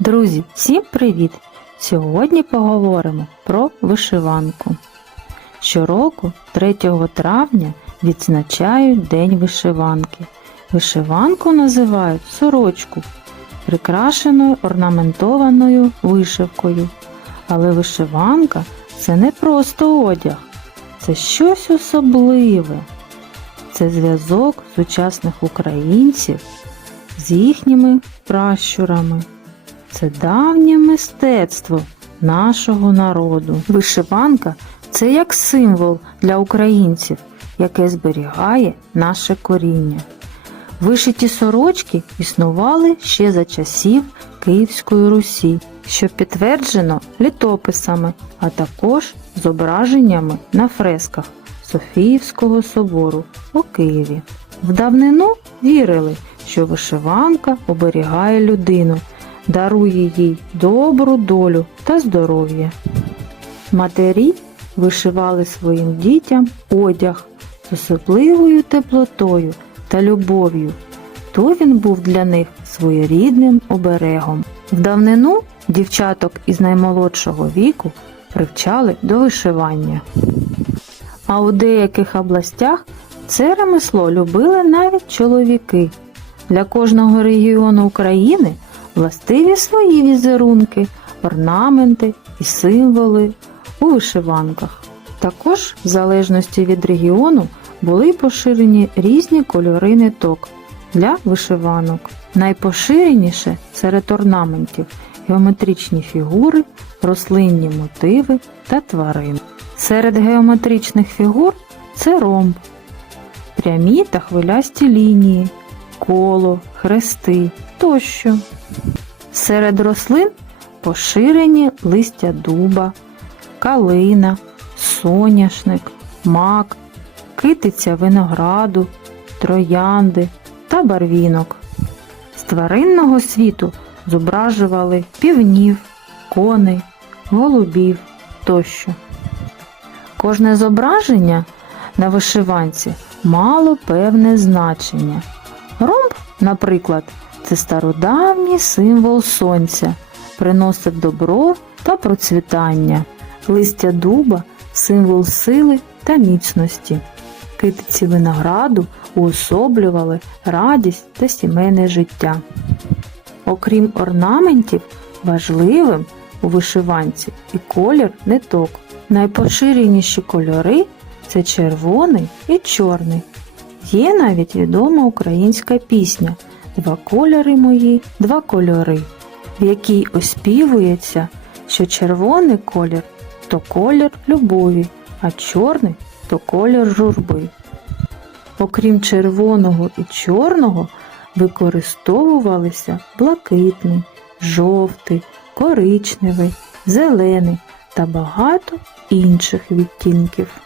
Друзі, всім привіт! Сьогодні поговоримо про вишиванку. Щороку, 3 травня, відзначають День вишиванки. Вишиванку називають сорочку, прикрашеною орнаментованою вишивкою. Але вишиванка це не просто одяг, це щось особливе. Це зв'язок сучасних українців з їхніми пращурами. Це давнє мистецтво нашого народу. Вишиванка це як символ для українців, яке зберігає наше коріння. Вишиті сорочки існували ще за часів Київської Русі, що підтверджено літописами, а також зображеннями на фресках Софіївського собору у Києві. В давнину вірили, що вишиванка оберігає людину, дарує їй добру долю та здоров'я. Матері вишивали своїм дітям одяг з особливою теплотою та любов'ю, то він був для них своєрідним оберегом. В давнину дівчаток із наймолодшого віку привчали до вишивання. А у деяких областях це ремесло любили навіть чоловіки. Для кожного регіону України властиві свої візерунки, орнаменти і символи у вишиванках. Також, в залежності від регіону, були поширені різні кольори ниток для вишиванок. Найпоширеніше серед орнаментів геометричні фігури, рослинні мотиви та тварини. Серед геометричних фігур це ромб, прямі та хвилясті лінії, коло, хрести тощо. Серед рослин поширені листя дуба, калина, соняшник, мак, китиця винограду, троянди та барвінок. З тваринного світу зображували півнів, коней, голубів тощо. Кожне зображення на вишиванці мало певне значення. Наприклад, це стародавній символ сонця, приносив добро та процвітання, листя дуба символ сили та міцності. Китиці винограду уособлювали радість та сімейне життя. Окрім орнаментів, важливим у вишиванці і колір ниток. Найпоширеніші кольори це червоний і чорний. Є навіть відома українська пісня Два кольори мої, два кольори, в якій оспівується, що червоний колір то колір любові, а чорний то колір журби. Окрім червоного і чорного, використовувалися блакитний, жовтий, коричневий, зелений та багато інших відтінків.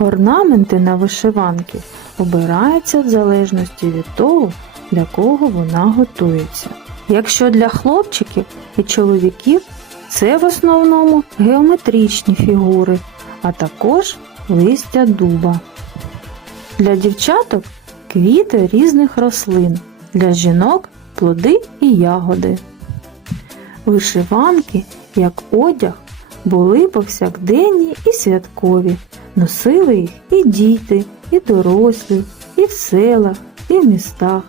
Орнаменти на вишиванки обираються в залежності від того, для кого вона готується. Якщо для хлопчиків і чоловіків це в основному геометричні фігури, а також листя дуба. Для дівчаток квіти різних рослин, для жінок плоди і ягоди. Вишиванки, як одяг, були повсякденні і святкові. Носили їх і діти, і дорослі, і в селах, і в містах,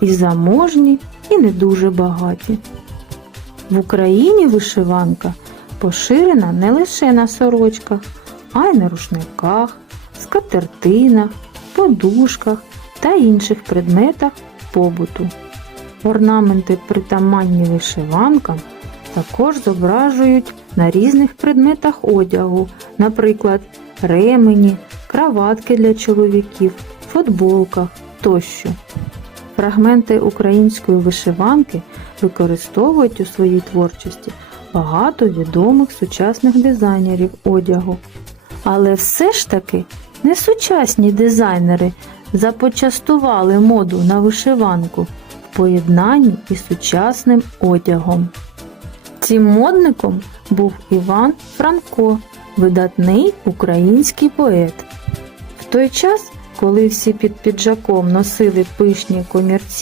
і заможні, і не дуже багаті. В Україні вишиванка поширена не лише на сорочках, а й на рушниках, скатертинах, подушках та інших предметах побуту. Орнаменти, притаманні вишиванкам, також зображують на різних предметах одягу, наприклад, ремені, краватки для чоловіків, футболках тощо. Фрагменти української вишиванки використовують у своїй творчості багато відомих сучасних дизайнерів одягу. Але все ж таки не сучасні дизайнери започастували моду на вишиванку в поєднанні із сучасним одягом. Цим модником був Іван Франко, видатний український поет. В той час, коли всі під піджаком носили пишні комірці,